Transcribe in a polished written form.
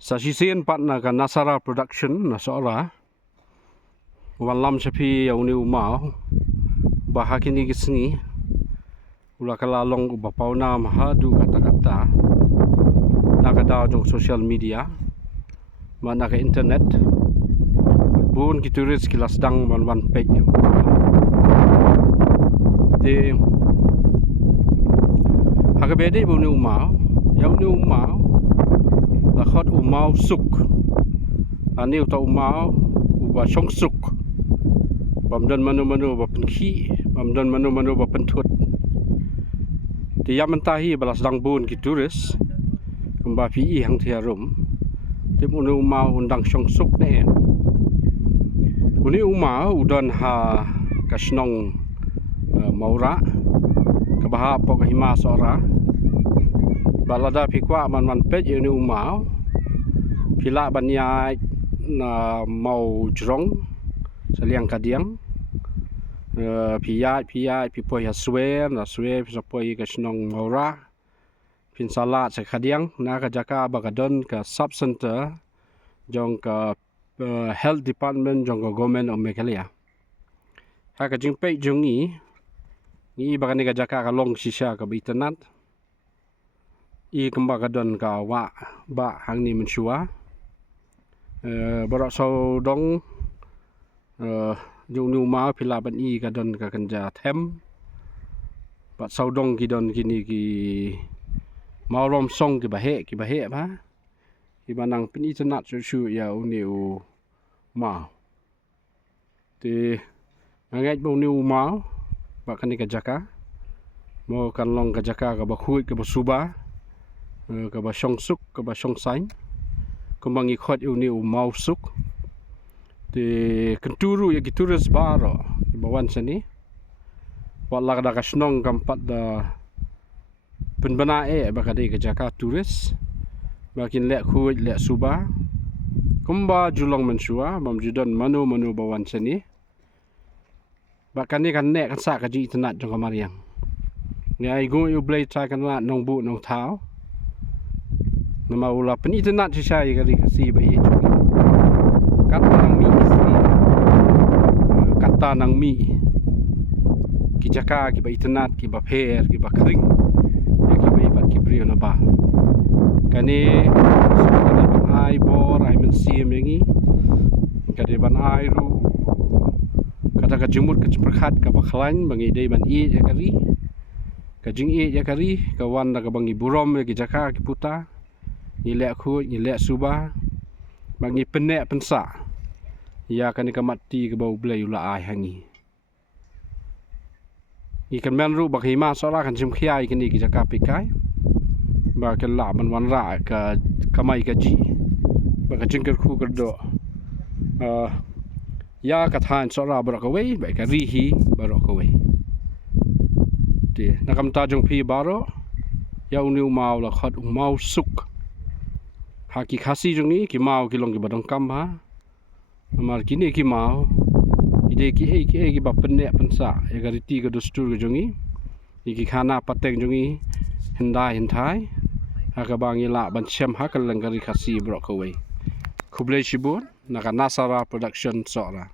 Sa sisian partner kan Nasara Production na seorang walam sapi yauni umau bahakini kisni ula kalalong ubapauna mahadu kata-kata nakadaw jong social media mana ka internet buon kituris kilas dang man page de hakabede bu ni umau yauni umau lakhot umau suk ani uta umau uba song suk bamdan manu-manu ba penki bamdan manu-manu ba pentut ti yamentahi balas dang bun ki turis kemba pi hang thiarum tim unu umau undang song suk ne uni umau udon ha kasnong maura kabaha po kahima sora balada pikwa man pej uni umau pila banyai na mau jrong saliang kadiang piyai pipoi haswe na swe pisapoi kasnong maura pin salat sa kadiang na ka jaka bagadon ka sub center jong ka health department jong ka government of Meghalaya ha ka jingpei jongi ni bagani ka jaka ka long sisa ka bitenat i kemba kadon ka wa ba hang ni mensua barak sau dong jung nu ma pila ban i kadon ka kanja them bat sau dong ki don kini ki mau rom song ki bahe ba ki banang pini tenat su ya uni u ma ti ngai bo ni u ma ba kani ka jaka mo kan long ka jaka ka ba khui ka ba suba ka ba song suk ka ba song sain kumbang ikhot uni mau suk te kenturu ya gituras baro ibawan sani wala kada kasnong kampat da penbana bakade ka jaka turis makin lek khuj lek suba kumba julong mensua mamjudan manu bawan sani bakani kan nek kan sa ka ji tenat jong kamariang ngai go yu blai cha kan la nong bu nong thau nama ula peni tenat si sai kali kasi bai kata nang mi kata nang mi ki jaka ki bai tenat ki ba pher ki ba kring ya ki bai bat ki brio na ba kani ai bor ai men sim yangi kade ban ai ru kata ka jumut ka perkhat ka bakhlain bangi dei ban i ya kali ka jing i ya kali ka wan ka bangi burom ki jaka ki puta ni lek khu ni lek suba bangi penek pensa ya kani ka mati ke bau blai ula ai hangi ikan men ru bak hima sora kan sim khiai kini ki jaka pikai ba kan la man wan ra ka kamai ka ji ba ka jingker khu kerdo ya ka than sora ba ka wei ba ka ri hi ba ro ka wei ti nakam ta jong phi baro ya uni mau la khat mau suk haki khasi jongi ki mau ki long ki badong kam ha amar kini ki mau ide ki ba penek pensa ya gariti ka dustur jongi iki khana pateng jongi hintai ha ka bangi la ban chem ha kan langari khasi bro ka wei khublei shibun naka Nasara Production sora